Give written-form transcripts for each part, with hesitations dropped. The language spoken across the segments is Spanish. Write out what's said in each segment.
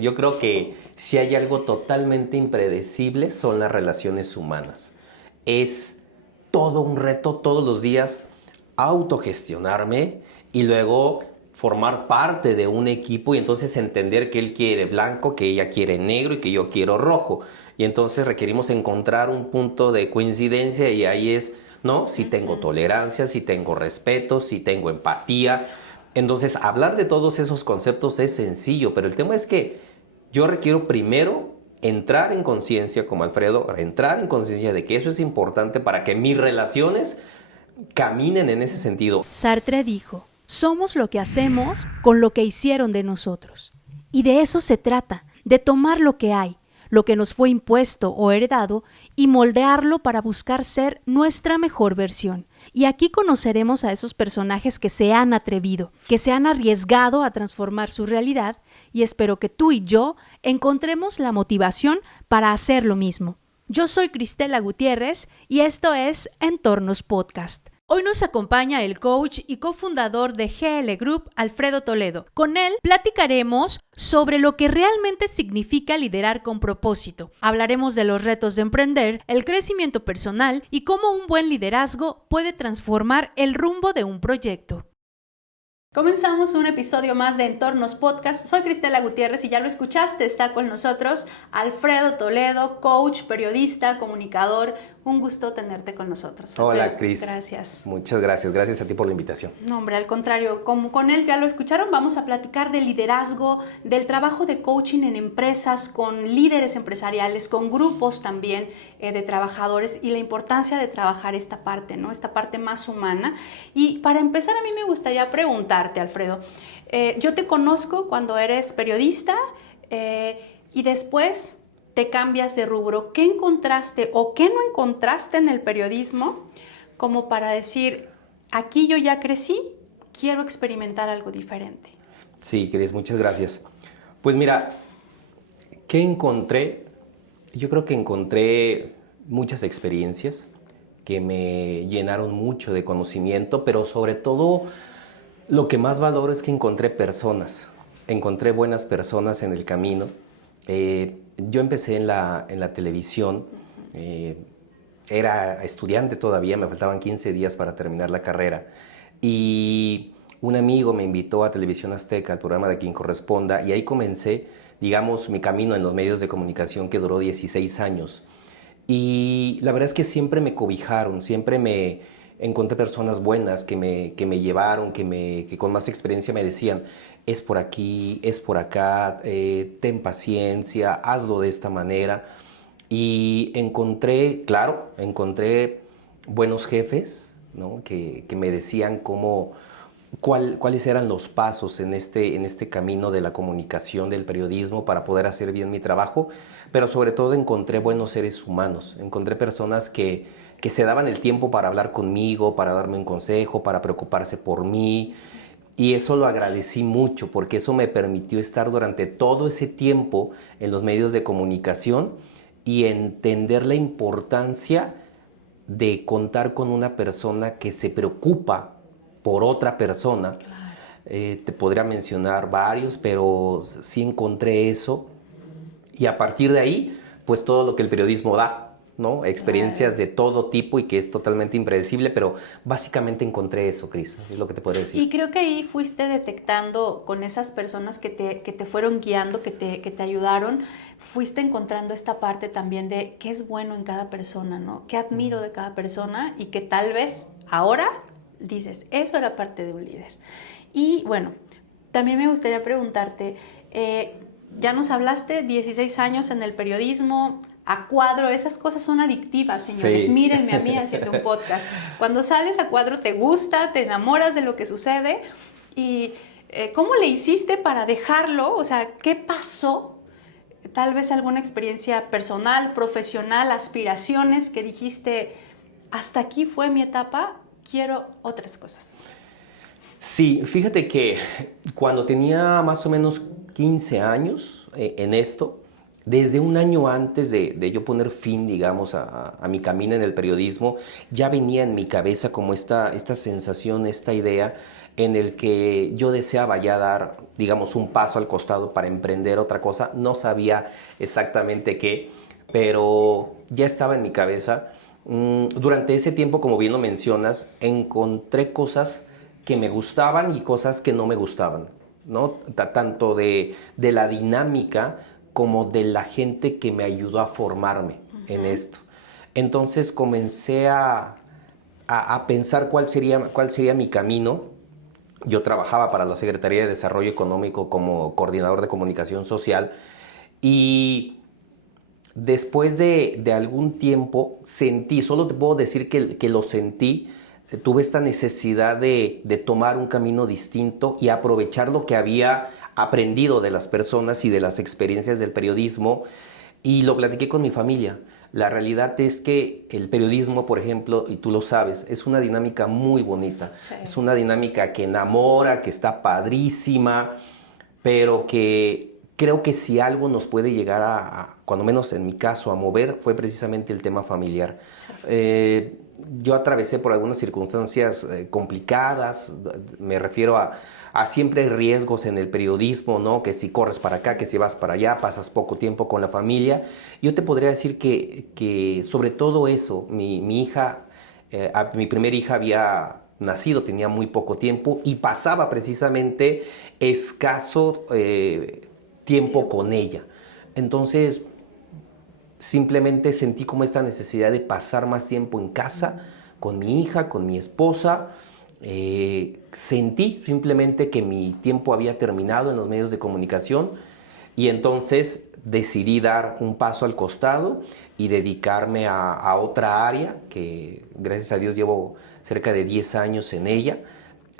Yo creo que si hay algo totalmente impredecible son las relaciones humanas. Es todo un reto todos los días autogestionarme y luego formar parte de un equipo y entonces entender que él quiere blanco, que ella quiere negro y que yo quiero rojo. Y entonces requerimos encontrar un punto de coincidencia y ahí es, ¿no? Si tengo tolerancia, si tengo respeto, si tengo empatía. Entonces hablar de todos esos conceptos es sencillo, pero el tema es que yo requiero primero entrar en conciencia, como Alfredo, entrar en conciencia de que eso es importante para que mis relaciones caminen en ese sentido. Sartre dijo, somos lo que hacemos con lo que hicieron de nosotros. Y de eso se trata, de tomar lo que hay, lo que nos fue impuesto o heredado, y moldearlo para buscar ser nuestra mejor versión. Y aquí conoceremos a esos personajes que se han atrevido, que se han arriesgado a transformar su realidad, y espero que tú y yo encontremos la motivación para hacer lo mismo. Yo soy Cristela Gutiérrez y esto es Entornos Podcast. Hoy nos acompaña el coach y cofundador de GL Group, Alfredo Toledo. Con él platicaremos sobre lo que realmente significa liderar con propósito. Hablaremos de los retos de emprender, el crecimiento personal y cómo un buen liderazgo puede transformar el rumbo de un proyecto. Comenzamos un episodio más de Entornos Podcast. Soy Cristela Gutiérrez y ya lo escuchaste, está con nosotros Alfredo Toledo, coach, periodista, comunicador. Un gusto tenerte con nosotros. Hola, Alfredo, Cris. Gracias. Muchas gracias. Gracias a ti por la invitación. No, hombre, al contrario, como con él ya lo escucharon, vamos a platicar de liderazgo, del trabajo de coaching en empresas, con líderes empresariales, con grupos también de trabajadores y la importancia de trabajar esta parte, ¿no? Esta parte más humana. Y para empezar, a mí me gustaría preguntarte, Alfredo, yo te conozco cuando eres periodista y después te cambias de rubro. ¿Qué encontraste o qué no encontraste en el periodismo como para decir, aquí yo ya crecí, quiero experimentar algo diferente? Sí, Cris, muchas gracias. Pues mira, ¿qué encontré? Yo creo que encontré muchas experiencias que me llenaron mucho de conocimiento, pero sobre todo lo que más valoro es que encontré personas. Encontré buenas personas en el camino. Yo empecé en la televisión, era estudiante todavía, me faltaban 15 días para terminar la carrera y un amigo me invitó a Televisión Azteca, al programa de Quien Corresponda, y ahí comencé, digamos, mi camino en los medios de comunicación que duró 16 años. Y la verdad es que siempre me cobijaron, siempre me encontré personas buenas que me llevaron, que con más experiencia me decían, es por aquí, es por acá, ten paciencia, hazlo de esta manera. Y encontré, claro, encontré buenos jefes, ¿no? que me decían cuáles eran los pasos en este camino de la comunicación, del periodismo, para poder hacer bien mi trabajo, pero sobre todo encontré buenos seres humanos, encontré personas que se daban el tiempo para hablar conmigo, para darme un consejo, para preocuparse por mí, y eso lo agradecí mucho porque eso me permitió estar durante todo ese tiempo en los medios de comunicación y entender la importancia de contar con una persona que se preocupa por otra persona. Te podría mencionar varios, pero sí encontré eso. Y a partir de ahí, pues todo lo que el periodismo da, ¿no? Experiencias de todo tipo y que es totalmente impredecible, pero básicamente encontré eso, Cris, es lo que te podría decir. Y creo que ahí fuiste detectando con esas personas que te fueron guiando, que te ayudaron, fuiste encontrando esta parte también de qué es bueno en cada persona, ¿no? Qué admiro de cada persona y que tal vez ahora dices, eso era parte de un líder. Y bueno, también me gustaría preguntarte, ya nos hablaste, 16 años en el periodismo, a cuadro, esas cosas son adictivas, señores. Sí. Mírenme a mí haciendo un podcast. Cuando sales a cuadro te gusta, te enamoras de lo que sucede. ¿Y cómo le hiciste para dejarlo? O sea, ¿qué pasó? Tal vez alguna experiencia personal, profesional, aspiraciones que dijiste, hasta aquí fue mi etapa, quiero otras cosas. Sí, fíjate que cuando tenía más o menos 15 años en esto, desde un año antes de yo poner fin, digamos, a mi camino en el periodismo, ya venía en mi cabeza como esta sensación, esta idea, en el que yo deseaba ya dar, digamos, un paso al costado para emprender otra cosa. No sabía exactamente qué, pero ya estaba en mi cabeza. Durante ese tiempo, como bien lo mencionas, encontré cosas que me gustaban y cosas que no me gustaban, ¿no? Tanto de la dinámica como de la gente que me ayudó a formarme en esto. Entonces comencé a pensar cuál sería mi camino. Yo trabajaba para la Secretaría de Desarrollo Económico como coordinador de comunicación social y después de algún tiempo sentí, solo te puedo decir que lo sentí, tuve esta necesidad de tomar un camino distinto y aprovechar lo que había aprendido de las personas y de las experiencias del periodismo, y lo platiqué con mi familia. La realidad es que el periodismo, por ejemplo, y tú lo sabes, es una dinámica muy bonita. Sí. Es una dinámica que enamora, que está padrísima, pero que creo que si algo nos puede llegar cuando menos en mi caso, a mover, fue precisamente el tema familiar. Yo atravesé por algunas circunstancias complicadas, me refiero a siempre hay riesgos en el periodismo, ¿no? Que si corres para acá, que si vas para allá, pasas poco tiempo con la familia. Yo te podría decir que sobre todo eso, mi hija, mi primera hija había nacido, tenía muy poco tiempo y pasaba precisamente escaso tiempo con ella. Entonces, simplemente sentí como esta necesidad de pasar más tiempo en casa, con mi hija, con mi esposa. Sentí simplemente que mi tiempo había terminado en los medios de comunicación y entonces decidí dar un paso al costado y dedicarme a otra área que gracias a Dios llevo cerca de 10 años en ella,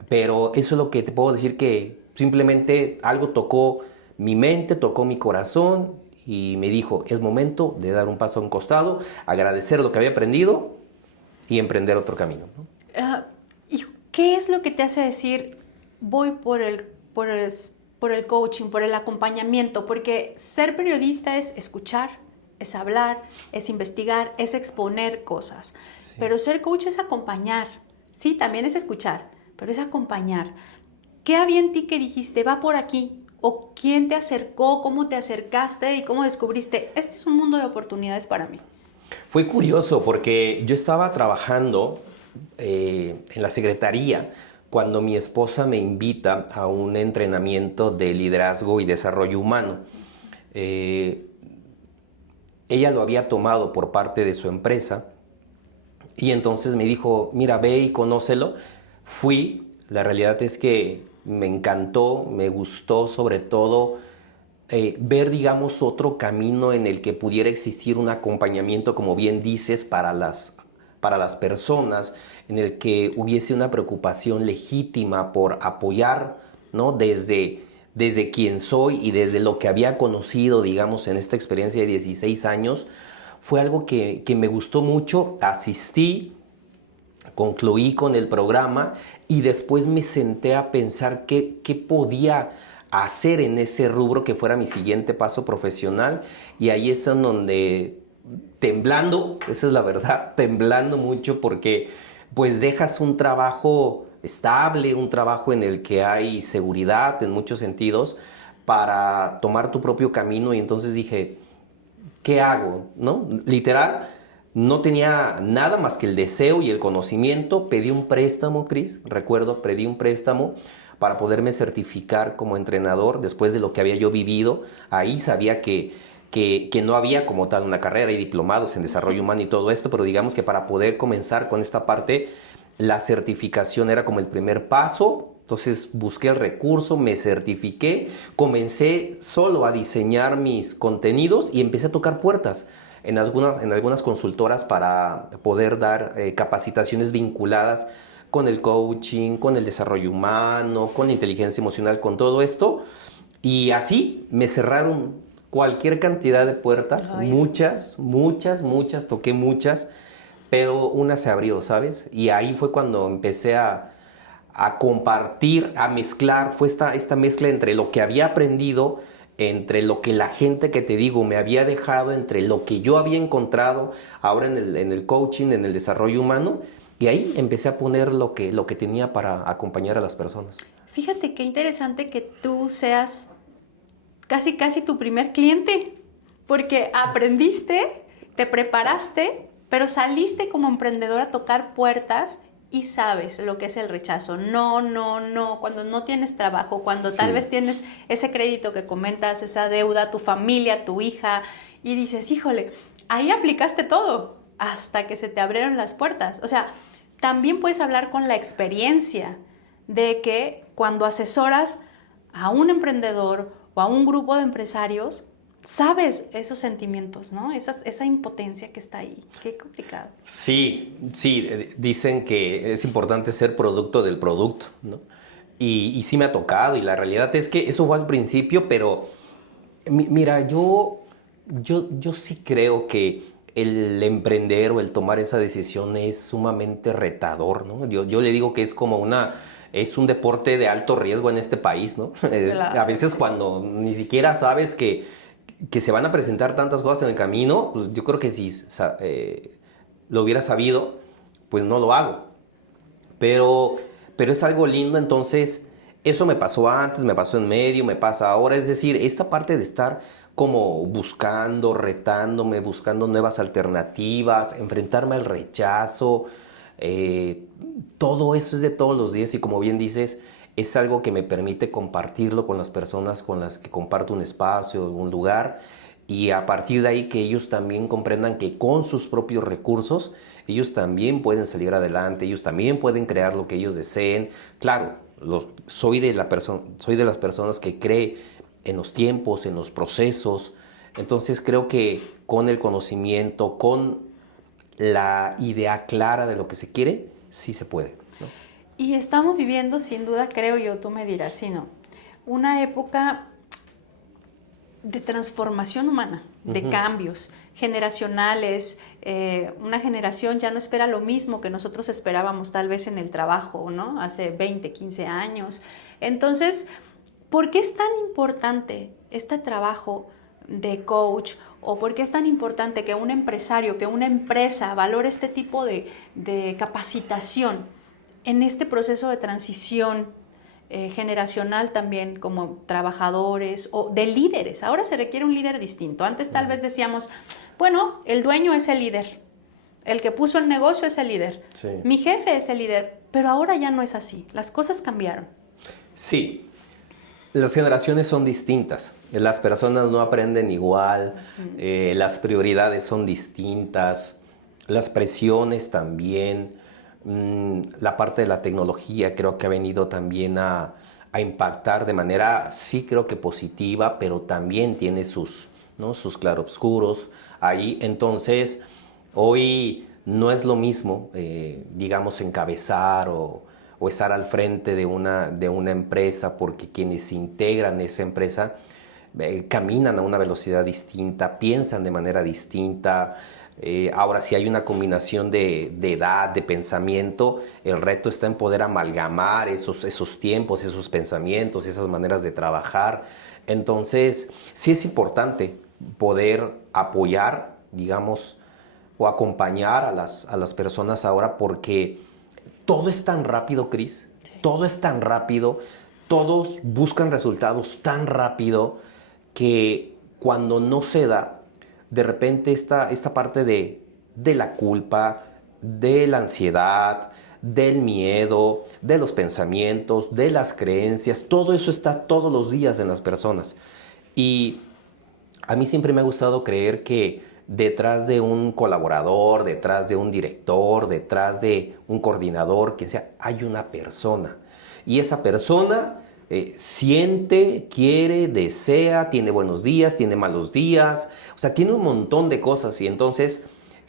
pero eso es lo que te puedo decir, que simplemente algo tocó mi mente, tocó mi corazón y me dijo, es momento de dar un paso a un costado, agradecer lo que había aprendido y emprender otro camino, ¿no? ¿Y qué es lo que te hace decir, voy por el coaching, por el acompañamiento? Porque ser periodista es escuchar, es hablar, es investigar, es exponer cosas. Sí. Pero ser coach es acompañar. Sí, también es escuchar, pero es acompañar. ¿Qué había en ti que dijiste, va por aquí? ¿O quién te acercó? ¿Cómo te acercaste? ¿Y cómo descubriste, este es un mundo de oportunidades para mí? Fue curioso porque yo estaba trabajando en la secretaría cuando mi esposa me invita a un entrenamiento de liderazgo y desarrollo humano. Ella lo había tomado por parte de su empresa y entonces me dijo, mira, ve y conócelo. Fui, la realidad es que me encantó, me gustó sobre todo ver, digamos, otro camino en el que pudiera existir un acompañamiento, como bien dices, para las personas, en el que hubiese una preocupación legítima por apoyar, ¿no? Desde quien soy y desde lo que había conocido, digamos, en esta experiencia de 16 años, fue algo que me gustó mucho. Asistí, concluí con el programa y después me senté a pensar qué podía hacer en ese rubro que fuera mi siguiente paso profesional, y ahí es en donde, temblando, esa es la verdad, temblando mucho, porque pues dejas un trabajo estable, un trabajo en el que hay seguridad en muchos sentidos, para tomar tu propio camino. Y entonces dije, ¿qué hago? ¿No? Literal, no tenía nada más que el deseo y el conocimiento. Pedí un préstamo, Cris, recuerdo, pedí un préstamo para poderme certificar como entrenador después de lo que había yo vivido. Ahí sabía que no había como tal una carrera y diplomados en desarrollo humano y todo esto, pero digamos que para poder comenzar con esta parte, la certificación era como el primer paso. Entonces busqué el recurso, me certifiqué, comencé solo a diseñar mis contenidos y empecé a tocar puertas en algunas consultoras para poder dar capacitaciones vinculadas con el coaching, con el desarrollo humano, con la inteligencia emocional, con todo esto. Y así me cerraron cualquier cantidad de puertas, muchas, toqué muchas, pero una se abrió, ¿sabes? Y ahí fue cuando empecé a compartir, a mezclar. Fue esta mezcla entre lo que había aprendido, entre lo que la gente que te digo me había dejado, entre lo que yo había encontrado ahora en el coaching, en el desarrollo humano, Y ahí empecé a poner lo que tenía para acompañar a las personas. Fíjate qué interesante que tú seas casi tu primer cliente, porque aprendiste, te preparaste, pero saliste como emprendedor a tocar puertas y sabes lo que es el rechazo. No, cuando no tienes trabajo, cuando tal vez tienes ese crédito que comentas, esa deuda, tu familia, tu hija, y dices, híjole, ahí aplicaste todo hasta que se te abrieron las puertas. O sea, también puedes hablar con la experiencia de que cuando asesoras a un emprendedor o a un grupo de empresarios, sabes esos sentimientos, ¿no? Esa impotencia que está ahí. Qué complicado. Sí, dicen que es importante ser producto del producto, ¿no? Y sí me ha tocado, y la realidad es que eso fue al principio, pero mira, yo sí creo que el emprender o el tomar esa decisión es sumamente retador, ¿no? Yo le digo que es como es un deporte de alto riesgo en este país, ¿no? Claro. A veces cuando ni siquiera sabes que se van a presentar tantas cosas en el camino, pues yo creo que si lo hubiera sabido, pues no lo hago. Pero es algo lindo, entonces eso me pasó antes, me pasó en medio, me pasa ahora. Es decir, esta parte de estar como buscando, retándome, buscando nuevas alternativas, enfrentarme al rechazo, todo eso es de todos los días y como bien dices, es algo que me permite compartirlo con las personas con las que comparto un espacio, un lugar, y a partir de ahí que ellos también comprendan que con sus propios recursos ellos también pueden salir adelante, ellos también pueden crear lo que ellos deseen. Claro, soy de las personas que cree en los tiempos, en los procesos. Entonces creo que con el conocimiento, con la idea clara de lo que se quiere, sí se puede, ¿no? Y estamos viviendo, sin duda, creo yo, tú me dirás, si no, una época de transformación humana, de cambios generacionales. Una generación ya no espera lo mismo que nosotros esperábamos tal vez en el trabajo, ¿no? Hace 20, 15 años. Entonces, ¿por qué es tan importante este trabajo de coach? ¿O por qué es tan importante que un empresario, que una empresa valore este tipo de capacitación en este proceso de transición generacional también, como trabajadores o de líderes? Ahora se requiere un líder distinto. Antes tal vez decíamos, bueno, el dueño es el líder, el que puso el negocio es el líder, mi jefe es el líder, pero ahora ya no es así, las cosas cambiaron. Sí, las generaciones son distintas, las personas no aprenden igual, las prioridades son distintas, las presiones también. La parte de la tecnología creo que ha venido también a impactar de manera, sí creo que positiva, pero también tiene ¿no? sus claroscuros ahí. Entonces, hoy no es lo mismo, digamos, encabezar o estar al frente de una empresa, porque quienes integran esa empresa caminan a una velocidad distinta, piensan de manera distinta. Ahora, si hay una combinación de edad, de pensamiento, el reto está en poder amalgamar esos tiempos, esos pensamientos, esas maneras de trabajar. Entonces, sí es importante poder apoyar, digamos, o acompañar a las personas ahora, porque todo es tan rápido, Cris, todo es tan rápido, todos buscan resultados tan rápido que cuando no se da, de repente esta parte de la culpa, de la ansiedad, del miedo, de los pensamientos, de las creencias, todo eso está todos los días en las personas. Y a mí siempre me ha gustado creer que detrás de un colaborador, detrás de un director, detrás de un coordinador, quien sea, hay una persona. Y esa persona siente, quiere, desea, tiene buenos días, tiene malos días, o sea, tiene un montón de cosas. Y entonces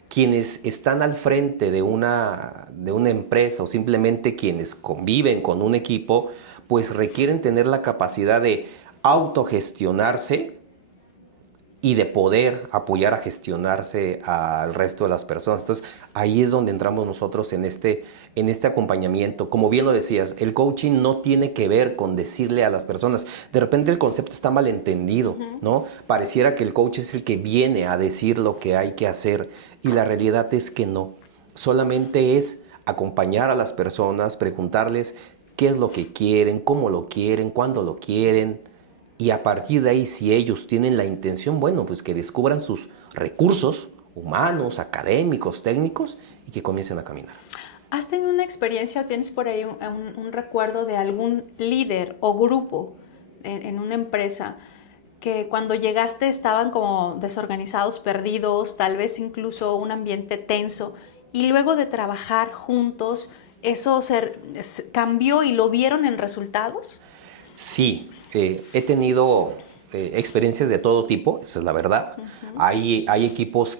quienes están al frente de una empresa o simplemente quienes conviven con un equipo, pues requieren tener la capacidad de autogestionarse y de poder apoyar a gestionarse al resto de las personas. Entonces, ahí es donde entramos nosotros en este acompañamiento. Como bien lo decías, el coaching no tiene que ver con decirle a las personas. De repente el concepto está mal entendido, ¿no? Pareciera que el coach es el que viene a decir lo que hay que hacer, y la realidad es que no. Solamente es acompañar a las personas, preguntarles qué es lo que quieren, cómo lo quieren, cuándo lo quieren. Y a partir de ahí, si ellos tienen la intención, bueno, pues que descubran sus recursos humanos, académicos, técnicos y que comiencen a caminar. ¿Has tenido una experiencia o tienes por ahí un recuerdo de algún líder o grupo en una empresa que cuando llegaste estaban como desorganizados, perdidos, tal vez incluso un ambiente tenso, y luego de trabajar juntos, eso cambió y lo vieron en resultados? Sí, he tenido experiencias de todo tipo, esa es la verdad. Hay equipos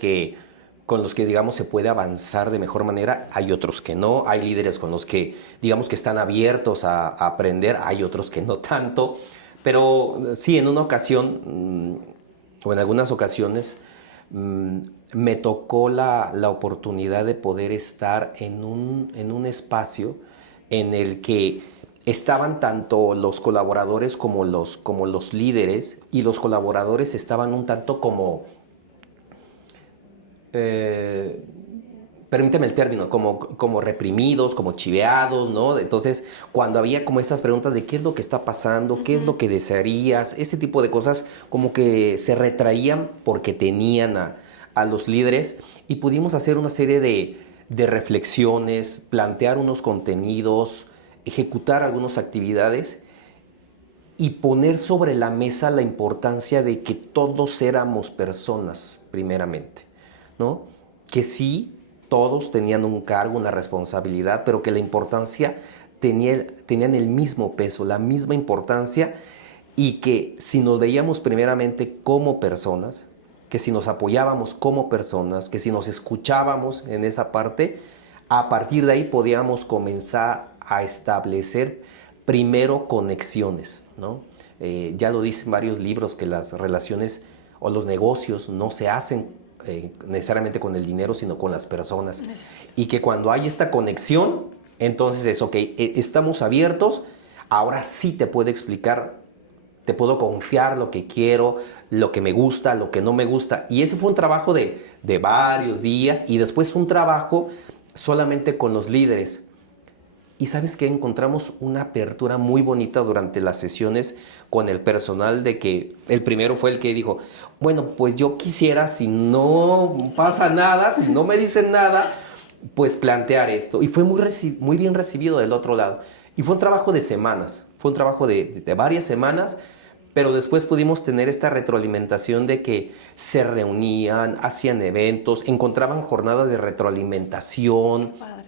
con los que, digamos, se puede avanzar de mejor manera, hay otros que no, hay líderes con los que, digamos, que están abiertos a aprender, hay otros que no tanto, pero sí, en una ocasión, o en algunas ocasiones, me tocó la oportunidad de poder estar en un espacio en el que estaban tanto los colaboradores como los líderes, y los colaboradores estaban un tanto como, permíteme el término, como reprimidos, como chiveados, ¿no? Entonces, cuando había como esas preguntas de qué es lo que está pasando, qué es lo que desearías, este tipo de cosas, como que se retraían porque tenían a los líderes, y pudimos hacer una serie de reflexiones, plantear unos contenidos, ejecutar algunas actividades y poner sobre la mesa la importancia de que todos éramos personas, primeramente, ¿no? Que sí, todos tenían un cargo, una responsabilidad, pero que la importancia tenían el mismo peso, la misma importancia, y que si nos veíamos primeramente como personas, que si nos apoyábamos como personas, que si nos escuchábamos en esa parte, a partir de ahí podíamos comenzar a establecer primero conexiones, ¿no? Ya lo dicen varios libros que las relaciones o los negocios no se hacen necesariamente con el dinero, sino con las personas. Y que cuando hay esta conexión, entonces es, ok, estamos abiertos, ahora sí te puedo explicar, te puedo confiar lo que quiero, lo que me gusta, lo que no me gusta. Y ese fue un trabajo de varios días, y después un trabajo solamente con los líderes. Y sabes que encontramos una apertura muy bonita durante las sesiones con el personal, de que el primero fue el que dijo, bueno, pues yo quisiera, si no pasa nada, si no me dicen nada, pues plantear esto. Y fue muy bien recibido del otro lado. Y fue un trabajo de semanas, fue un trabajo de varias semanas, pero después pudimos tener esta retroalimentación de que se reunían, hacían eventos, encontraban jornadas de retroalimentación. Padre.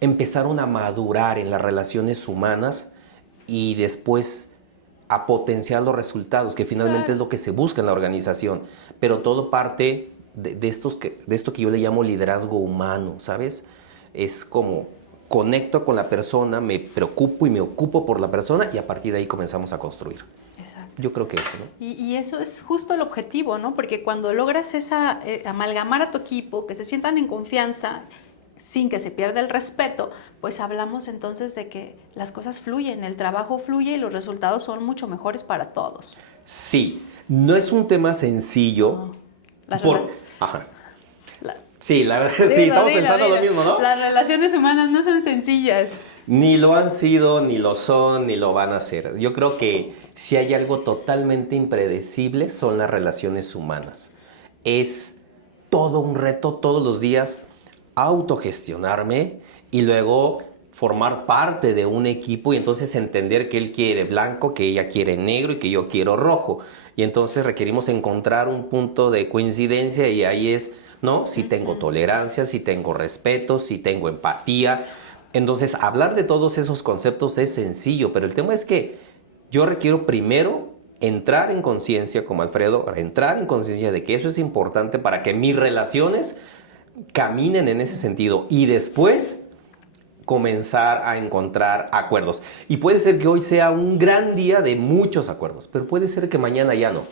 Empezaron a madurar en las relaciones humanas y después a potenciar los resultados, que finalmente es lo que se busca en la organización. Pero todo parte de esto que yo le llamo liderazgo humano, ¿sabes? Es como conecto con la persona, me preocupo y me ocupo por la persona, y a partir de ahí comenzamos a construir. Exacto. Yo creo que eso, ¿no? Y eso es justo el objetivo, ¿no? Porque cuando logras amalgamar a tu equipo, que se sientan en confianza, sin que se pierda el respeto, pues hablamos entonces de que las cosas fluyen, el trabajo fluye y los resultados son mucho mejores para todos. Sí, no es un tema sencillo. No. Ajá. Las, Sí, la verdad, sí, estamos pensando lo mismo, ¿no? Las relaciones humanas no son sencillas. Ni lo han sido, ni lo son, ni lo van a ser. Yo creo que si hay algo totalmente impredecible, son las relaciones humanas. Es todo un reto todos los días autogestionarme y luego formar parte de un equipo, y entonces entender que él quiere blanco, que ella quiere negro y que yo quiero rojo. Y entonces requerimos encontrar un punto de coincidencia, y ahí es, ¿no? Si tengo tolerancia, si tengo respeto, si tengo empatía. Entonces, hablar de todos esos conceptos es sencillo, pero el tema es que yo requiero primero entrar en conciencia, como Alfredo, entrar en conciencia de que eso es importante para que mis relaciones caminen en ese sentido, y después comenzar a encontrar acuerdos. Y puede ser que hoy sea un gran día de muchos acuerdos, pero puede ser que mañana ya no.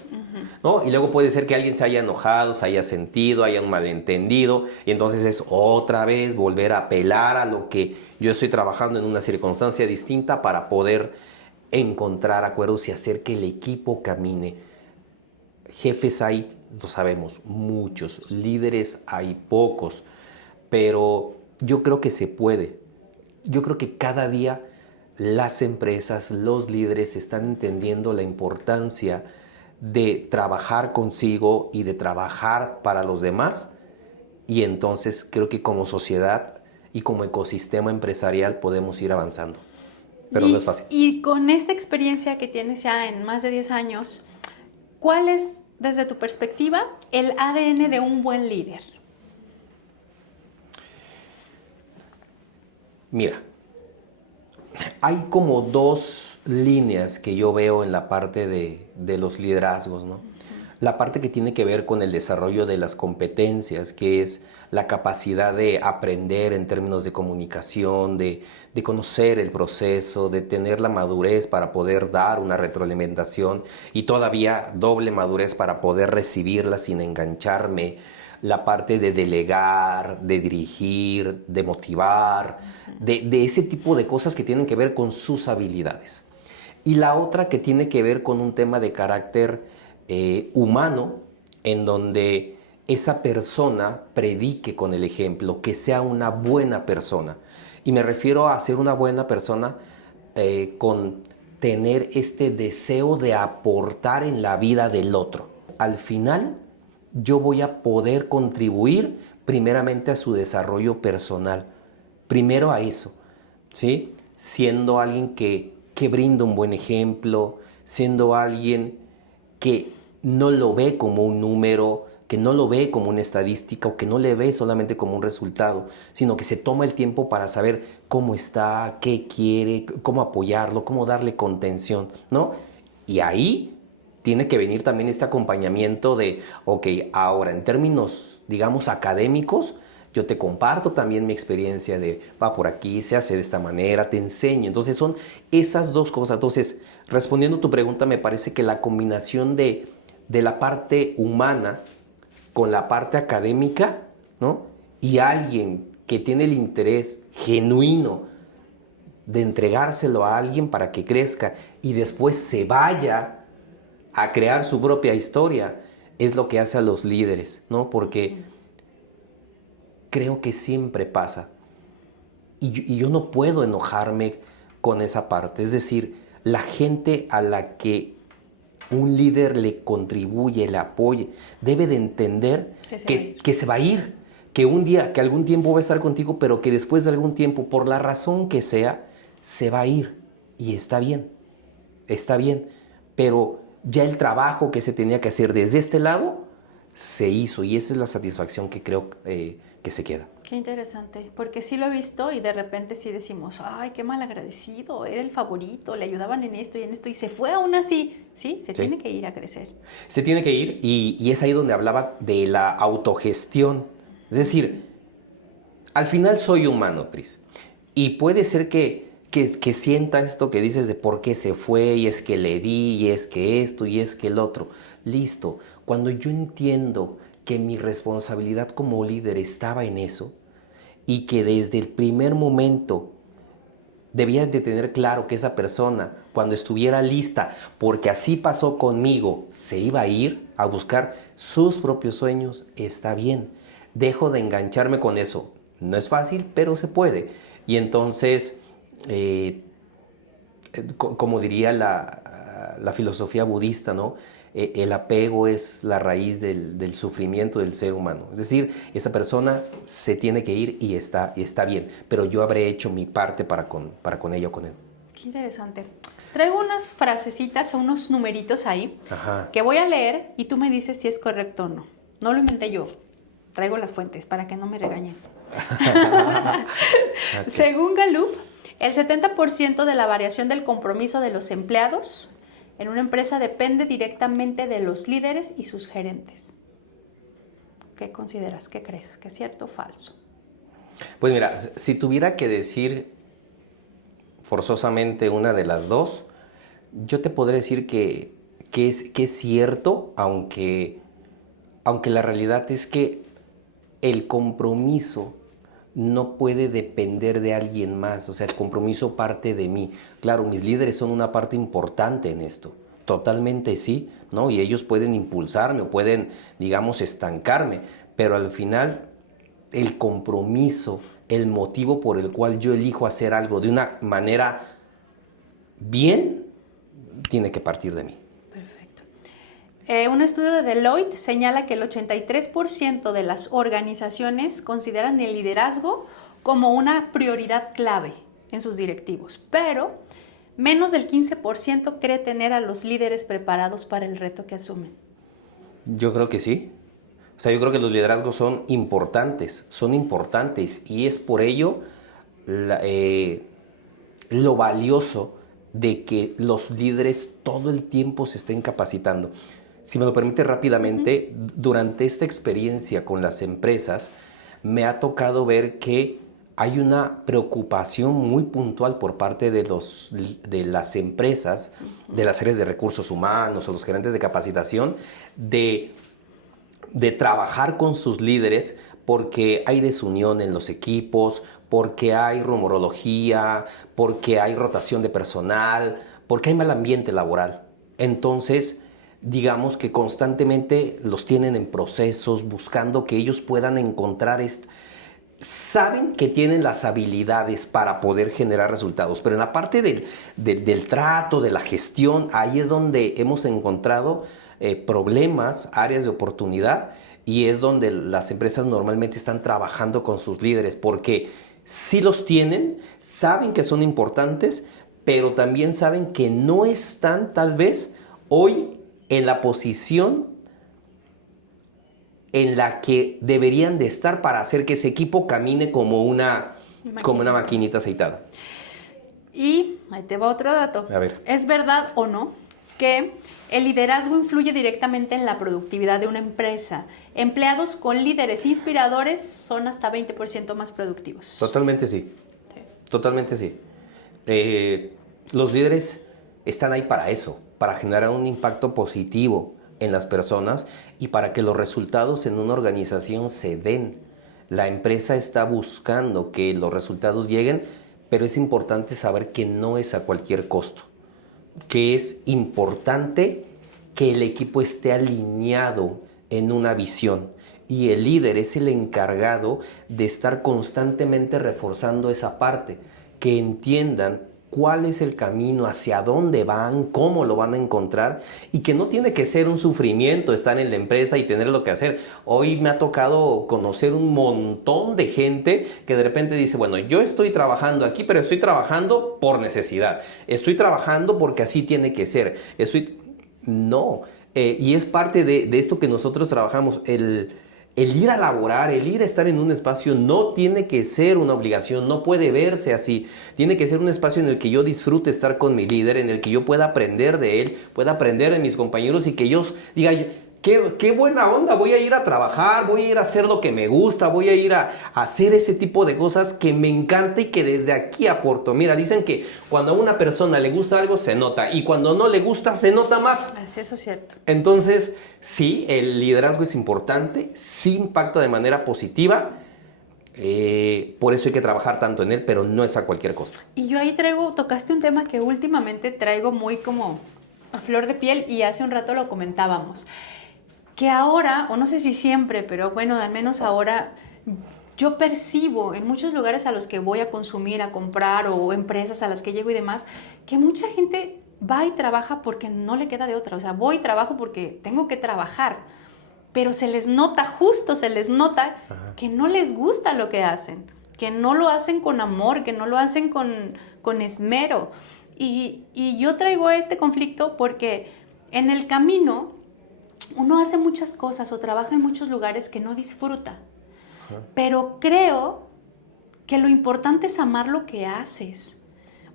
¿No? Y luego puede ser que alguien se haya enojado, se haya sentido, haya un malentendido, y entonces es otra vez volver a apelar a lo que yo estoy trabajando en una circunstancia distinta para poder encontrar acuerdos y hacer que el equipo camine. Jefes hay, lo sabemos, muchos, líderes hay pocos, pero yo creo que se puede. Yo creo que cada día las empresas, los líderes están entendiendo la importancia de trabajar consigo y de trabajar para los demás. Y entonces creo que como sociedad y como ecosistema empresarial podemos ir avanzando. Pero no es fácil. Y con esta experiencia que tienes ya en más de 10 años, ¿cuál es, desde tu perspectiva, el ADN de un buen líder? Mira, hay como dos líneas que yo veo en la parte de los liderazgos, ¿no? La parte que tiene que ver con el desarrollo de las competencias, que es la capacidad de aprender en términos de comunicación, de conocer el proceso, de tener la madurez para poder dar una retroalimentación y todavía doble madurez para poder recibirla sin engancharme. La parte de delegar, de dirigir, de motivar, de ese tipo de cosas que tienen que ver con sus habilidades. Y la otra que tiene que ver con un tema de carácter humano, en donde esa persona predique con el ejemplo, que sea una buena persona. Y me refiero a ser una buena persona con tener este deseo de aportar en la vida del otro. Al final, yo voy a poder contribuir primeramente a su desarrollo personal. Primero a eso, ¿sí? Siendo alguien que brinda un buen ejemplo, siendo alguien que no lo ve como un número, que no lo ve como una estadística o que no le ve solamente como un resultado, sino que se toma el tiempo para saber cómo está, qué quiere, cómo apoyarlo, cómo darle contención, ¿no? Y ahí tiene que venir también este acompañamiento de, ok, ahora en términos, digamos, académicos, yo te comparto también mi experiencia de, va por aquí, se hace de esta manera, te enseño. Entonces son esas dos cosas. Entonces, respondiendo a tu pregunta, me parece que la combinación de la parte humana con la parte académica, ¿no? Y alguien que tiene el interés genuino de entregárselo a alguien para que crezca y después se vaya a crear su propia historia, es lo que hace a los líderes, ¿no? Porque creo que siempre pasa. Y yo no puedo enojarme con esa parte. Es decir, la gente a la que un líder le contribuye, le apoye, debe de entender que se va a ir, que un día, que algún tiempo va a estar contigo, pero que después de algún tiempo, por la razón que sea, se va a ir. Y está bien, pero ya el trabajo que se tenía que hacer desde este lado se hizo y esa es la satisfacción que creo que se queda. Qué interesante, porque sí lo he visto y de repente sí decimos, ay, qué mal agradecido, era el favorito, le ayudaban en esto y se fue aún así, ¿sí? Se tiene que ir a crecer. Se tiene que ir y es ahí donde hablaba de la autogestión. Es decir, al final soy humano, Cris, y puede ser que sienta esto que dices de por qué se fue y es que le di y es que esto y es que el otro. Listo, cuando yo entiendo que mi responsabilidad como líder estaba en eso y que desde el primer momento debía de tener claro que esa persona, cuando estuviera lista, porque así pasó conmigo, se iba a ir a buscar sus propios sueños, está bien. Dejo de engancharme con eso. No es fácil, pero se puede. Y entonces, como diría la filosofía budista, ¿no? El apego es la raíz del sufrimiento del ser humano. Es decir, esa persona se tiene que ir y está bien, pero yo habré hecho mi parte para con ella o con él. Qué interesante. Traigo unas frasecitas o unos numeritos ahí que voy a leer y tú me dices si es correcto o no. No lo inventé yo, traigo las fuentes para que no me regañen. Okay. Según Gallup, el 70% de la variación del compromiso de los empleados en una empresa depende directamente de los líderes y sus gerentes. ¿Qué consideras? ¿Qué crees? ¿Que es cierto o falso? Pues mira, si tuviera que decir forzosamente una de las dos, yo te podría decir que es cierto, aunque la realidad es que el compromiso no puede depender de alguien más, o sea, el compromiso parte de mí. Claro, mis líderes son una parte importante en esto, totalmente sí, ¿no? Y ellos pueden impulsarme o pueden, digamos, estancarme, pero al final el compromiso el motivo por el cual yo elijo hacer algo de una manera bien, tiene que partir de mí. Perfecto. Un estudio de Deloitte señala que el 83% de las organizaciones consideran el liderazgo como una prioridad clave en sus directivos, pero menos del 15% cree tener a los líderes preparados para el reto que asumen. Yo creo que sí. O sea, yo creo que los liderazgos son importantes y es por ello lo valioso de que los líderes todo el tiempo se estén capacitando. Si me lo permite rápidamente, durante esta experiencia con las empresas, me ha tocado ver que hay una preocupación muy puntual por parte de las empresas, de las áreas de recursos humanos o los gerentes de capacitación, de trabajar con sus líderes porque hay desunión en los equipos, porque hay rumorología, porque hay rotación de personal, porque hay mal ambiente laboral. Entonces, digamos que constantemente los tienen en procesos, buscando que ellos puedan encontrar saben que tienen las habilidades para poder generar resultados, pero en la parte del trato, de la gestión, ahí es donde hemos encontrado problemas, áreas de oportunidad, y es donde las empresas normalmente están trabajando con sus líderes, porque sí los tienen, saben que son importantes, pero también saben que no están tal vez hoy en la posición en la que deberían de estar para hacer que ese equipo camine como una maquinita aceitada. Y ahí te va otro dato. A ver. ¿Es verdad o no que el liderazgo influye directamente en la productividad de una empresa? Empleados con líderes inspiradores son hasta 20% más productivos. Totalmente sí. Totalmente sí. Los líderes están ahí para eso, para generar un impacto positivo en las personas y para que los resultados en una organización se den. La empresa está buscando que los resultados lleguen, pero es importante saber que no es a cualquier costo, que es importante que el equipo esté alineado en una visión y el líder es el encargado de estar constantemente reforzando esa parte, que entiendan cuál es el camino, hacia dónde van, cómo lo van a encontrar y que no tiene que ser un sufrimiento estar en la empresa y tener lo que hacer. Hoy me ha tocado conocer un montón de gente que de repente dice, bueno, yo estoy trabajando aquí, pero estoy trabajando por necesidad. Estoy trabajando porque así tiene que ser. No, y es parte de esto que nosotros trabajamos, el ir a laborar, el ir a estar en un espacio no tiene que ser una obligación, no puede verse así. Tiene que ser un espacio en el que yo disfrute estar con mi líder, en el que yo pueda aprender de él, pueda aprender de mis compañeros y que yo diga, qué buena onda, voy a ir a trabajar, voy a ir a hacer lo que me gusta, voy a ir a hacer ese tipo de cosas que me encanta y que desde aquí aporto. Mira, dicen que cuando a una persona le gusta algo se nota y cuando no le gusta se nota más. Eso es cierto. Entonces, sí, el liderazgo es importante, sí impacta de manera positiva, por eso hay que trabajar tanto en él, pero no es a cualquier costo. Y yo ahí tocaste un tema que últimamente traigo muy como a flor de piel y hace un rato lo comentábamos. Que ahora, o no sé si siempre, pero bueno, al menos ahora, yo percibo en muchos lugares a los que voy a consumir, a comprar o empresas a las que llego y demás, que mucha gente va y trabaja porque no le queda de otra. O sea, voy y trabajo porque tengo que trabajar, pero se les nota que no les gusta lo que hacen, que no lo hacen con amor, que no lo hacen con esmero. Y yo traigo este conflicto porque en el camino uno hace muchas cosas o trabaja en muchos lugares que no disfruta. Pero creo que lo importante es amar lo que haces.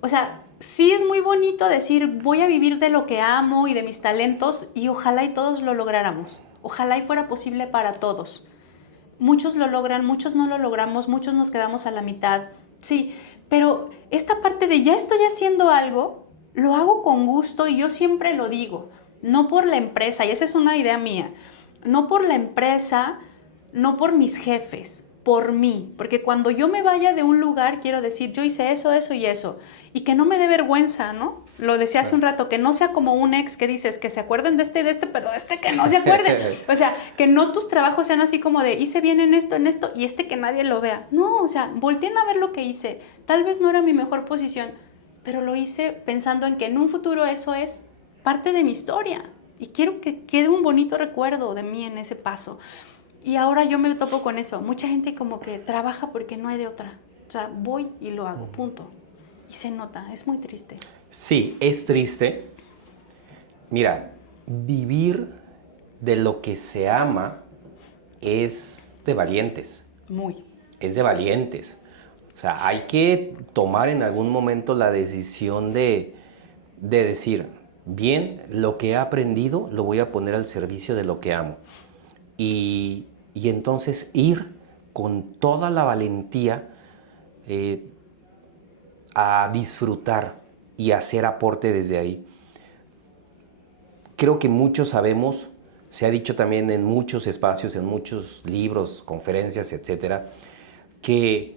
O sea, sí es muy bonito decir voy a vivir de lo que amo y de mis talentos y ojalá y todos lo lográramos. Ojalá y fuera posible para todos. Muchos lo logran, muchos no lo logramos, muchos nos quedamos a la mitad. Sí, pero esta parte de ya estoy haciendo algo, lo hago con gusto y yo siempre lo digo. No por la empresa, y esa es una idea mía, no por la empresa, no por mis jefes, por mí, porque cuando yo me vaya de un lugar quiero decir, yo hice eso, eso y eso, y que no me dé vergüenza, ¿no? Lo decía hace un rato, que no sea como un ex que dices, que se acuerden de este y de este, pero de este que no se acuerden. O sea, que no tus trabajos sean así como de, hice bien en esto, y este que nadie lo vea. No, o sea, volteen a ver lo que hice. Tal vez no era mi mejor posición, pero lo hice pensando en que en un futuro eso es parte de mi historia. Y quiero que quede un bonito recuerdo de mí en ese paso. Y ahora yo me topo con eso. Mucha gente como que trabaja porque no hay de otra. O sea, voy y lo hago, punto. Y se nota, es muy triste. Sí, es triste. Mira, vivir de lo que se ama es de valientes. Muy. Es de valientes. O sea, hay que tomar en algún momento la decisión de decir, bien, lo que he aprendido lo voy a poner al servicio de lo que amo. Y entonces ir con toda la valentía a disfrutar y hacer aporte desde ahí. Creo que muchos sabemos, se ha dicho también en muchos espacios, en muchos libros, conferencias, etcétera, que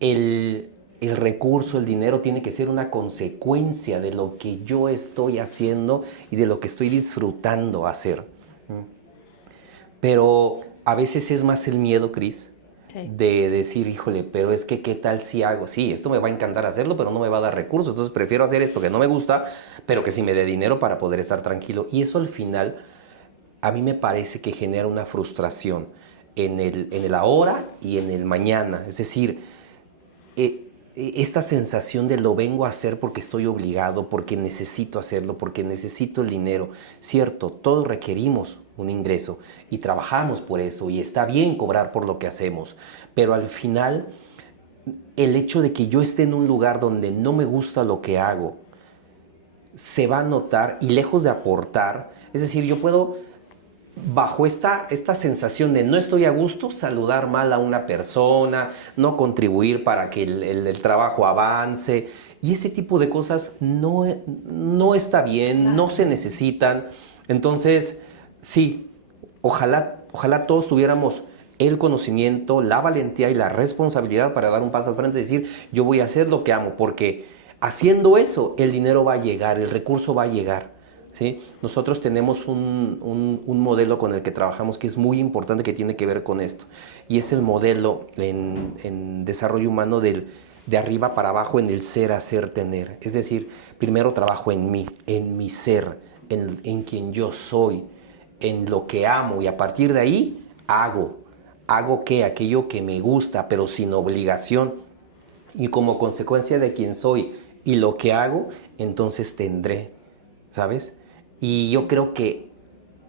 el recurso, el dinero tiene que ser una consecuencia de lo que yo estoy haciendo y de lo que estoy disfrutando hacer. Pero a veces es más el miedo, Cris, Sí. de decir, híjole, pero es que ¿qué tal si hago? Sí, esto me va a encantar hacerlo, pero no me va a dar recursos, entonces prefiero hacer esto que no me gusta, pero que sí me dé dinero para poder estar tranquilo. Y eso al final a mí me parece que genera una frustración en el ahora y en el mañana. Es decir, esta sensación de lo vengo a hacer porque estoy obligado, porque necesito hacerlo, porque necesito el dinero. Cierto, todos requerimos un ingreso y trabajamos por eso y está bien cobrar por lo que hacemos, pero al final el hecho de que yo esté en un lugar donde no me gusta lo que hago se va a notar y lejos de aportar, es decir, yo puedo bajo esta sensación de no estoy a gusto, saludar mal a una persona, no contribuir para que el trabajo avance. Y ese tipo de cosas no está bien, no se necesitan. Entonces, sí, ojalá todos tuviéramos el conocimiento, la valentía y la responsabilidad para dar un paso al frente y decir, yo voy a hacer lo que amo, porque haciendo eso, el dinero va a llegar, el recurso va a llegar. ¿Sí? Nosotros tenemos un modelo con el que trabajamos que es muy importante, que tiene que ver con esto, y es el modelo en desarrollo humano de arriba para abajo, en el ser, hacer, tener. Es decir, primero trabajo en mí, en mi ser, en quien yo soy, en lo que amo, y a partir de ahí hago ¿qué? Aquello que me gusta, pero sin obligación, y como consecuencia de quien soy y lo que hago, entonces tendré, ¿sabes? Y yo creo que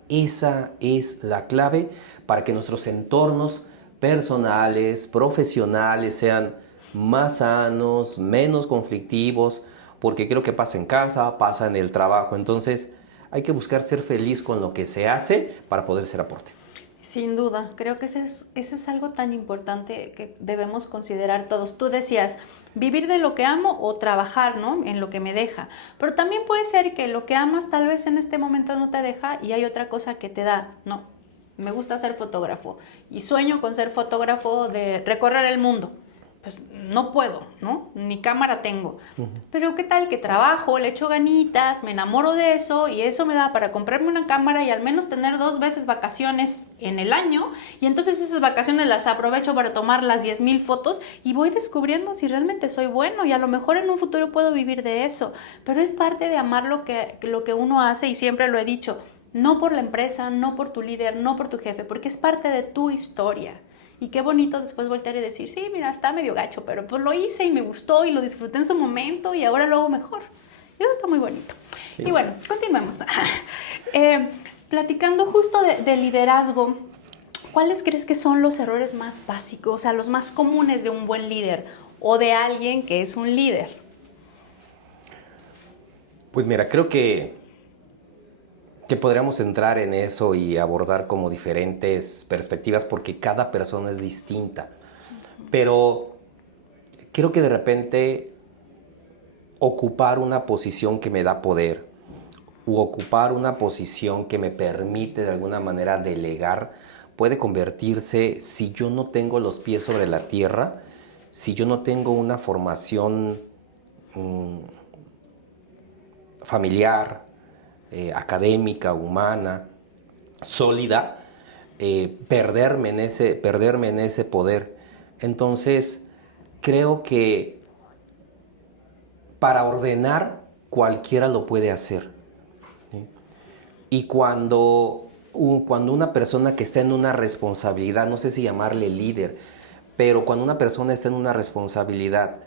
esa es la clave para que nuestros entornos personales, profesionales sean más sanos, menos conflictivos, porque creo que pasa en casa, pasa en el trabajo. Entonces hay que buscar ser feliz con lo que se hace para poder ser aporte. Sin duda, creo que ese es algo tan importante que debemos considerar todos. Tú decías, vivir de lo que amo o trabajar, ¿no? En lo que me deja. Pero también puede ser que lo que amas tal vez en este momento no te deja y hay otra cosa que te da. No, me gusta ser fotógrafo y sueño con ser fotógrafo de recorrer el mundo. Pues no puedo, ¿no? Ni cámara tengo. Pero qué tal que trabajo, le echo ganitas, me enamoro de eso y eso me da para comprarme una cámara y al menos tener 2 veces vacaciones en el año, y entonces esas vacaciones las aprovecho para tomar las 10,000 fotos y voy descubriendo si realmente soy bueno, y a lo mejor en un futuro puedo vivir de eso. Pero es parte de amar lo que uno hace, y siempre lo he dicho, no por la empresa, no por tu líder, no por tu jefe, porque es parte de tu historia. Y qué bonito después voltear y decir, sí, mira, está medio gacho, pero pues lo hice y me gustó y lo disfruté en su momento y ahora lo hago mejor. Y eso está muy bonito. Sí. Y bueno, continuemos. Platicando justo de liderazgo, ¿cuáles crees que son los errores más básicos, o sea, los más comunes de un buen líder o de alguien que es un líder? Pues mira, creo que podríamos entrar en eso y abordar como diferentes perspectivas, porque cada persona es distinta. Pero creo que de repente ocupar una posición que me da poder, u ocupar una posición que me permite de alguna manera delegar, puede convertirse, si yo no tengo los pies sobre la tierra, si yo no tengo una formación familiar, académica, humana, sólida, perderme en ese poder. Entonces, creo que para ordenar, cualquiera lo puede hacer, ¿sí? Y cuando una persona que está en una responsabilidad, no sé si llamarle líder, pero cuando una persona está en una responsabilidad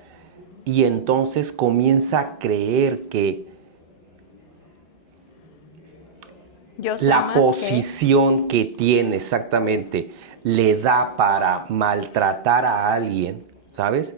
y entonces comienza a creer que Yo soy la más posición que tiene exactamente le da para maltratar a alguien, ¿sabes?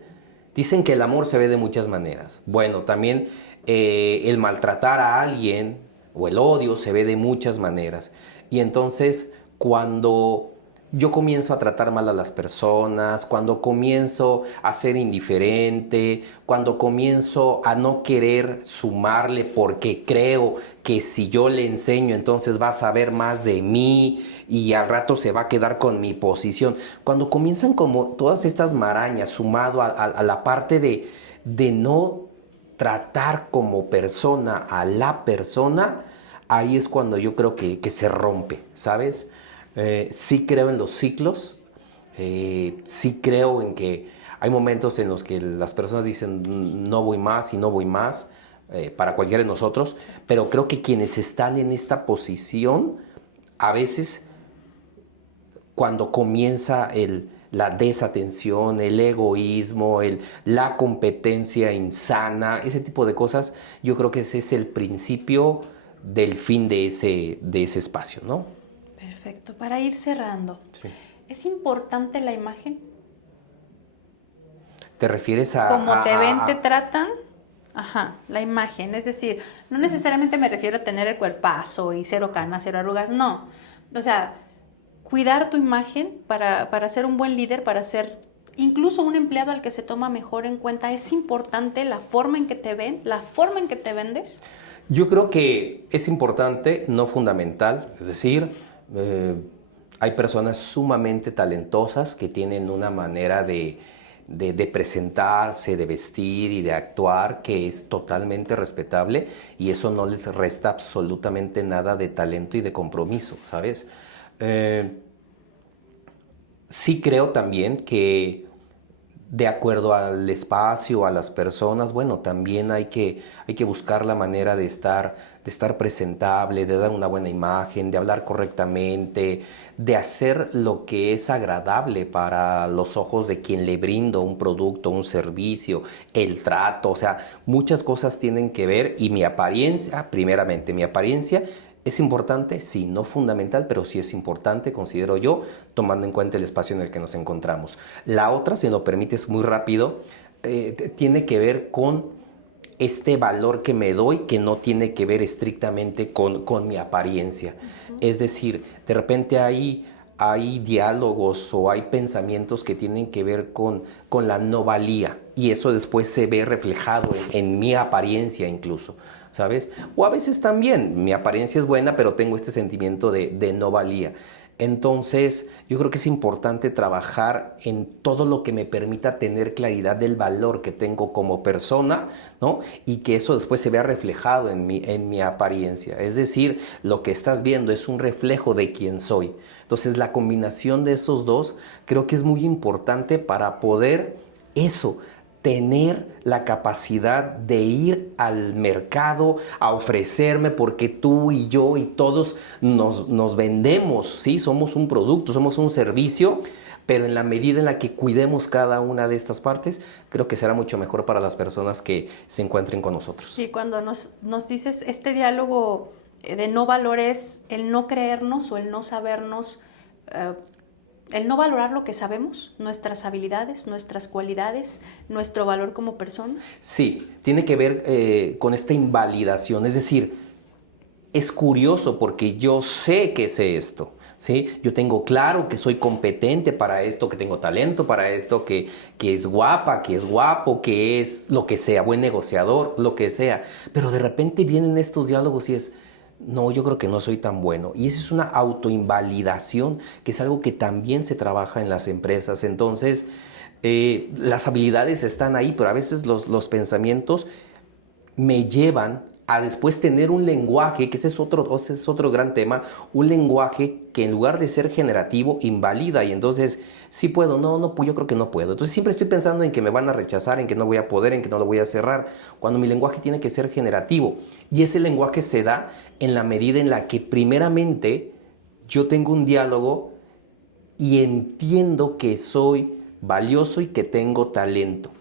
Dicen que el amor se ve de muchas maneras. Bueno, también el maltratar a alguien o el odio se ve de muchas maneras. Y entonces, cuando yo comienzo a tratar mal a las personas, cuando comienzo a ser indiferente, cuando comienzo a no querer sumarle porque creo que si yo le enseño entonces va a saber más de mí y al rato se va a quedar con mi posición. Cuando comienzan como todas estas marañas sumado a la parte de no tratar como persona a la persona, ahí es cuando yo creo que se rompe, ¿sabes? Sí creo en los ciclos, sí creo en que hay momentos en los que las personas dicen no voy más y no voy más, para cualquiera de nosotros, pero creo que quienes están en esta posición, a veces cuando comienza la desatención, el egoísmo, la competencia insana, ese tipo de cosas, yo creo que ese es el principio del fin de ese espacio, ¿no? Perfecto. Para ir cerrando, Sí. ¿es importante la imagen? ¿Te refieres Como te ven, te tratan. Ajá, la imagen. Es decir, no necesariamente me refiero a tener el cuerpazo y cero canas, cero arrugas, no. O sea, cuidar tu imagen para ser un buen líder, para ser incluso un empleado al que se toma mejor en cuenta, es importante la forma en que te ven, la forma en que te vendes? Yo creo que es importante, no fundamental, es decir, hay personas sumamente talentosas que tienen una manera de presentarse, de vestir y de actuar que es totalmente respetable y eso no les resta absolutamente nada de talento y de compromiso, ¿sabes? Sí creo también que de acuerdo al espacio, a las personas, bueno, también hay que buscar la manera de estar presentable, de dar una buena imagen, de hablar correctamente, de hacer lo que es agradable para los ojos de quien le brindo un producto, un servicio, el trato, o sea, muchas cosas tienen que ver y mi apariencia, primeramente, mi apariencia ¿es importante? Sí, no fundamental, pero sí es importante, considero yo, tomando en cuenta el espacio en el que nos encontramos. La otra, si me lo permites muy rápido, tiene que ver con este valor que me doy que no tiene que ver estrictamente con mi apariencia. Es decir, de repente hay diálogos o hay pensamientos que tienen que ver con la no valía y eso después se ve reflejado en mi apariencia incluso, ¿sabes? O a veces también mi apariencia es buena, pero tengo este sentimiento de no valía. Entonces, yo creo que es importante trabajar en todo lo que me permita tener claridad del valor que tengo como persona, ¿no? Y que eso después se vea reflejado en mi apariencia. Es decir, lo que estás viendo es un reflejo de quién soy. Entonces, la combinación de esos dos creo que es muy importante para poder eso, tener la capacidad de ir al mercado a ofrecerme porque tú y yo y todos nos vendemos, ¿sí? Somos un producto, somos un servicio, pero en la medida en la que cuidemos cada una de estas partes, creo que será mucho mejor para las personas que se encuentren con nosotros. Sí, cuando nos dices este diálogo de no valores, el no creernos o el no sabernos, el no valorar lo que sabemos, nuestras habilidades, nuestras cualidades, nuestro valor como personas. Sí, tiene que ver con esta invalidación, es decir, es curioso porque yo sé que sé esto, ¿sí? Yo tengo claro que soy competente para esto, que tengo talento para esto, que es guapa, que es guapo, que es lo que sea, buen negociador, lo que sea. Pero de repente vienen estos diálogos y es, no, yo creo que no soy tan bueno. Y esa es una autoinvalidación, que es algo que también se trabaja en las empresas. Entonces, las habilidades están ahí, pero a veces los pensamientos me llevan a después tener un lenguaje, que ese es otro gran tema, un lenguaje que en lugar de ser generativo, invalida. Y entonces, sí puedo, no, pues yo creo que no puedo. Entonces siempre estoy pensando en que me van a rechazar, en que no voy a poder, en que no lo voy a cerrar, cuando mi lenguaje tiene que ser generativo. Y ese lenguaje se da en la medida en la que primeramente yo tengo un diálogo y entiendo que soy valioso y que tengo talento.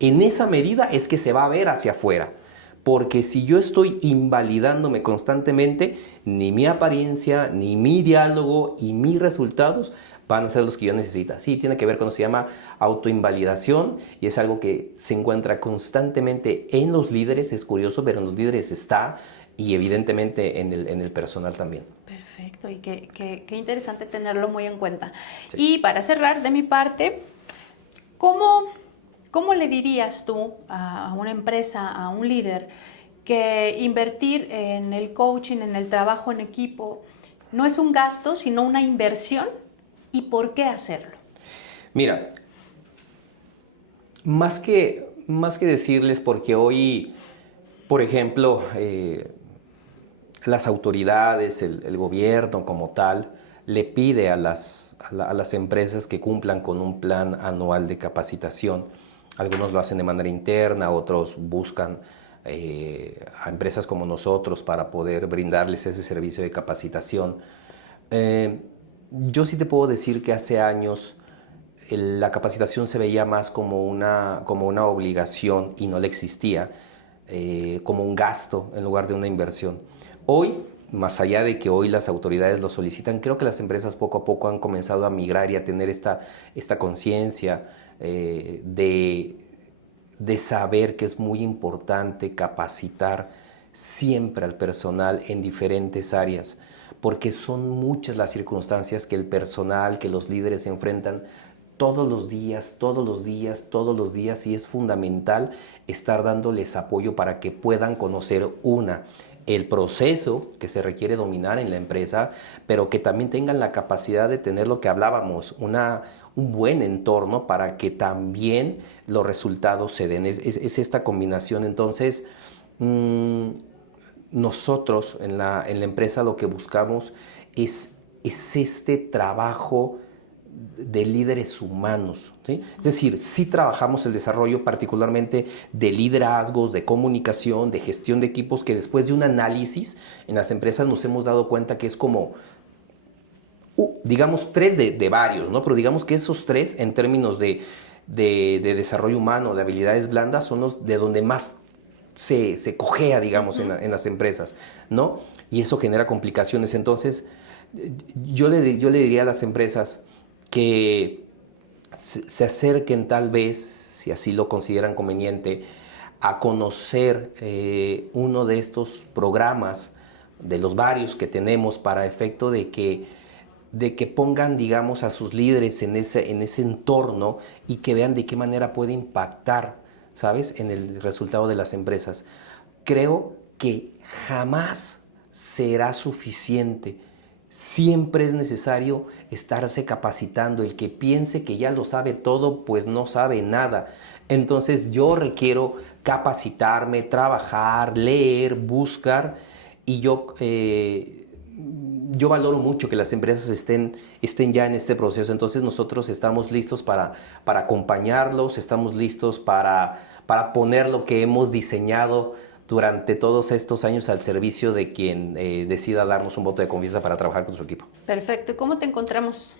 En esa medida es que se va a ver hacia afuera. Porque si yo estoy invalidándome constantemente, ni mi apariencia, ni mi diálogo y mis resultados van a ser los que yo necesito. Sí, tiene que ver con lo que se llama autoinvalidación y es algo que se encuentra constantemente en los líderes. Es curioso, pero en los líderes está y evidentemente en el personal también. Perfecto, y qué interesante tenerlo muy en cuenta. Sí. Y para cerrar de mi parte, ¿cómo le dirías tú a una empresa, a un líder, que invertir en el coaching, en el trabajo en equipo, no es un gasto, sino una inversión? ¿Y por qué hacerlo? Mira, más que decirles, porque hoy, por ejemplo, las autoridades, el gobierno como tal, le pide a las empresas que cumplan con un plan anual de capacitación. Algunos lo hacen de manera interna, otros buscan a empresas como nosotros para poder brindarles ese servicio de capacitación. Yo sí te puedo decir que hace años la capacitación se veía más como una obligación y no le existía, como un gasto en lugar de una inversión. Hoy, más allá de que hoy las autoridades lo solicitan, creo que las empresas poco a poco han comenzado a migrar y a tener esta conciencia de saber que es muy importante capacitar siempre al personal en diferentes áreas, porque son muchas las circunstancias que el personal, que los líderes se enfrentan todos los días, todos los días, todos los días, y es fundamental estar dándoles apoyo para que puedan conocer el proceso que se requiere dominar en la empresa, pero que también tengan la capacidad de tener lo que hablábamos, un buen entorno para que también los resultados se den. Es esta combinación. Entonces, nosotros en la empresa lo que buscamos es este trabajo de líderes humanos, ¿sí? Es decir, sí trabajamos el desarrollo particularmente de liderazgos, de comunicación, de gestión de equipos, que después de un análisis en las empresas nos hemos dado cuenta que es como, digamos, tres de varios, ¿no? Pero digamos que esos tres en términos de desarrollo humano, de habilidades blandas, son los de donde más se cojea, digamos, en las empresas, ¿no? Y eso genera complicaciones. Entonces, yo le diría a las empresas que se acerquen tal vez, si así lo consideran conveniente, a conocer uno de estos programas, de los varios que tenemos, para efecto de que pongan, digamos, a sus líderes en ese entorno y que vean de qué manera puede impactar, ¿sabes?, en el resultado de las empresas. Creo que jamás será suficiente. Siempre es necesario estarse capacitando. El que piense que ya lo sabe todo, pues no sabe nada. Entonces yo requiero capacitarme, trabajar, leer, buscar, y yo valoro mucho que las empresas estén ya en este proceso. Entonces nosotros estamos listos para acompañarlos, estamos listos para poner lo que hemos diseñado durante todos estos años al servicio de quien decida darnos un voto de confianza para trabajar con su equipo. Perfecto. ¿Y cómo te encontramos?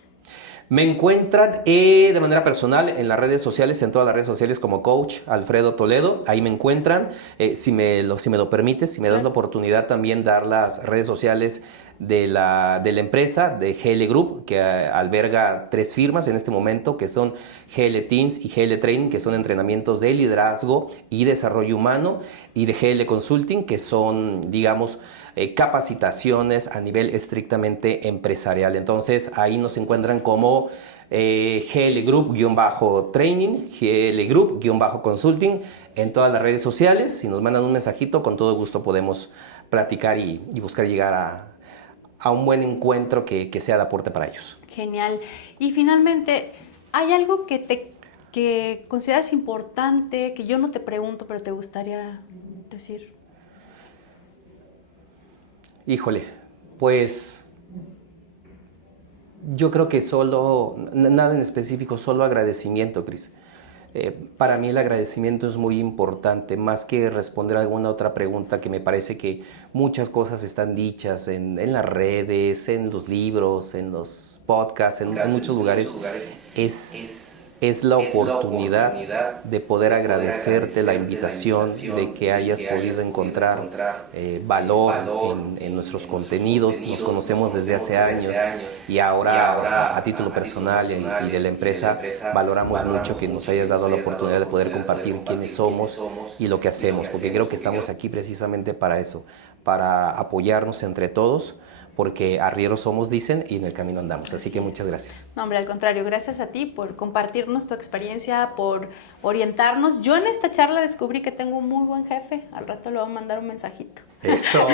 Me encuentran de manera personal en las redes sociales, en todas las redes sociales, como Coach Alfredo Toledo. Ahí me encuentran. Si me lo permites, si me das la oportunidad, también dar las redes sociales de la empresa, de GL Group, que alberga 3 firmas en este momento, que son GL Teams y GL Training, que son entrenamientos de liderazgo y desarrollo humano, y de GL Consulting, que son, digamos, capacitaciones a nivel estrictamente empresarial. Entonces ahí nos encuentran como GL Group-Training, GL Group-Consulting en todas las redes sociales. Si nos mandan un mensajito, con todo gusto podemos platicar y buscar llegar a un buen encuentro que sea de aporte para ellos. Genial. Y finalmente, ¿hay algo que consideras importante, que yo no te pregunto, pero te gustaría decir? Híjole, pues yo creo que nada en específico, solo agradecimiento, Cris. Para mí el agradecimiento es muy importante, más que responder alguna otra pregunta, que me parece que muchas cosas están dichas en las redes, en los libros, en los podcasts, en muchos lugares. Es la oportunidad de poder agradecerte la invitación, de que hayas podido encontrar valor en nuestros contenidos. Nos conocemos desde hace años y ahora a título personal y de la empresa valoramos mucho que nos hayas dado la oportunidad de poder compartir quiénes somos y lo que hacemos, porque creo que estamos aquí precisamente para eso, para apoyarnos entre todos, porque arrieros somos, dicen, y en el camino andamos. Así que muchas gracias. No, hombre, al contrario, gracias a ti por compartirnos tu experiencia, por orientarnos. Yo en esta charla descubrí que tengo un muy buen jefe. Al rato le voy a mandar un mensajito. Eso,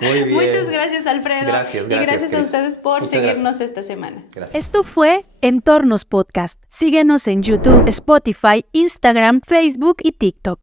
muy bien. Muchas gracias, Alfredo. Gracias, y gracias Cris. a ustedes por Muchas seguirnos gracias. esta semana. Gracias. Esto fue Entornos Podcast. Síguenos en YouTube, Spotify, Instagram, Facebook y TikTok.